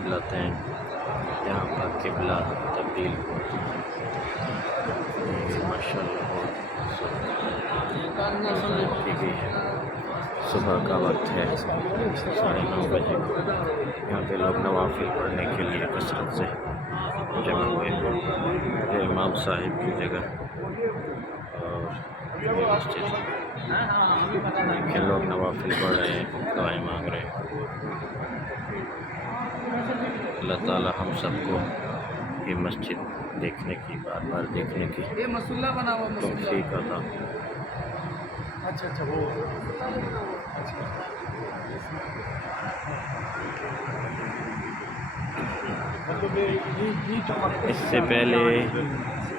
قبلتین، یہاں پر قبلہ تبدیل ہوا ماشاء اللہ بہت کی بھی ہے۔ صبح کا وقت ہے 9:30 بجے، یہاں پہ لوگ نوافل پڑھنے کے لیے کثرت سے جمع ہوئے ہیں۔ یہ امام صاحب کی جگہ اور یہ مسجد، کہ لوگ نوافل پڑھ رہے ہیں، دعائیں مانگ رہے ہیں۔ اللہ تعالی ہم سب کو یہ مسجد دیکھنے کی، بار بار دیکھنے کی توفیق عطا۔ اس سے پہلے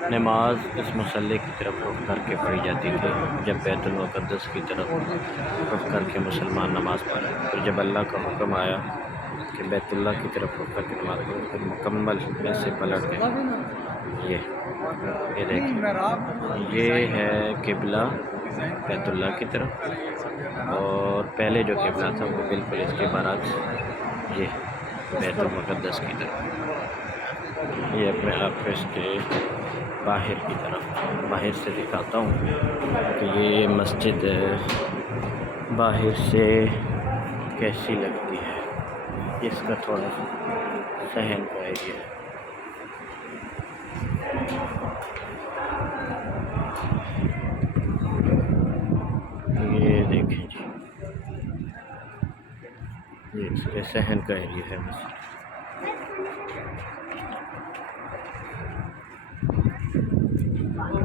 نماز اس مصلی کی طرف رخ کر کے پڑھی جاتی تھی، جب بیت المقدس کی طرف رخ کر کے مسلمان نماز پڑھے، پھر جب اللہ کا حکم آیا کہ بیت اللہ کی طرف رخ کر کے نماز پڑھو، پھر مکمل ایسے پلٹ گئے۔ یہ دیکھیں، یہ ہے قبلہ بیت اللہ کی طرف، اور پہلے جو قبلہ تھا وہ بالکل اس کے برعکس یہ بیت المقدس کی طرف۔ یہ اپنے آپ کو اس کے باہر کی طرف باہر سے دکھاتا ہوں کہ یہ مسجد باہر سے کیسی لگتی ہے۔ اس کا تھوڑا صحن کا ایریا ہے۔ یہ دیکھیں جی، یہ اس کے صحن کا ایریا ہے مسجد۔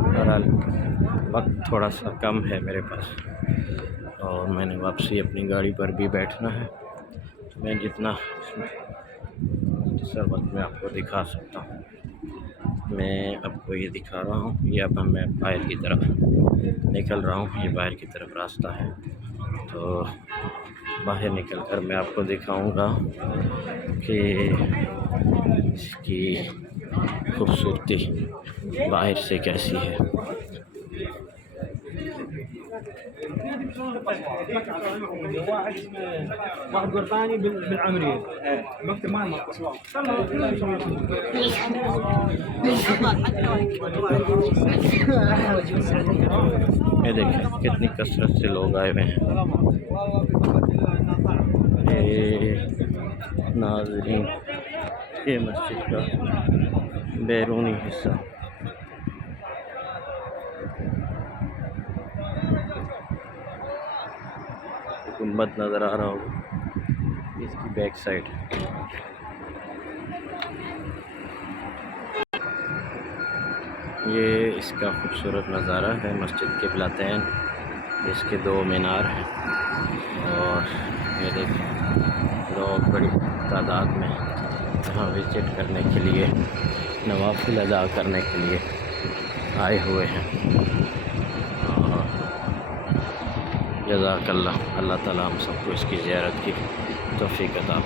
بہرحال وقت تھوڑا سا کم ہے میرے پاس، اور میں نے واپسی اپنی گاڑی پر بھی بیٹھنا ہے، تو میں جتنا مختصر وقت میں آپ کو دکھا سکتا ہوں میں آپ کو یہ دکھا رہا ہوں۔ یہ اب میں باہر کی طرف نکل رہا ہوں، یہ باہر کی طرف راستہ ہے، تو باہر نکل کر میں آپ کو دکھاؤں گا کہ اس کی خوبصورتی باہر سے کیسی ہے۔ یہ دیکھیں کتنی کثرت سے لوگ آئے ہوئے ہیں۔ ناظرین، یہ مسجد کا بیرونی حصہ، گنبد نظر آ رہا ہوگا، اس کی بیک سائڈ۔ یہ اس کا خوبصورت نظارہ ہے مسجد قبلتین، اس کے 2 مینار ہیں، اور یہ دیکھیں لوگ بڑی تعداد میں یہاں وزٹ کرنے کے لیے، نوافل ادا کرنے کے لیے آئے ہوئے ہیں۔ اور جزاک اللہ، اللہ تعالیٰ ہم سب کو اس کی زیارت کی توفیق عطا۔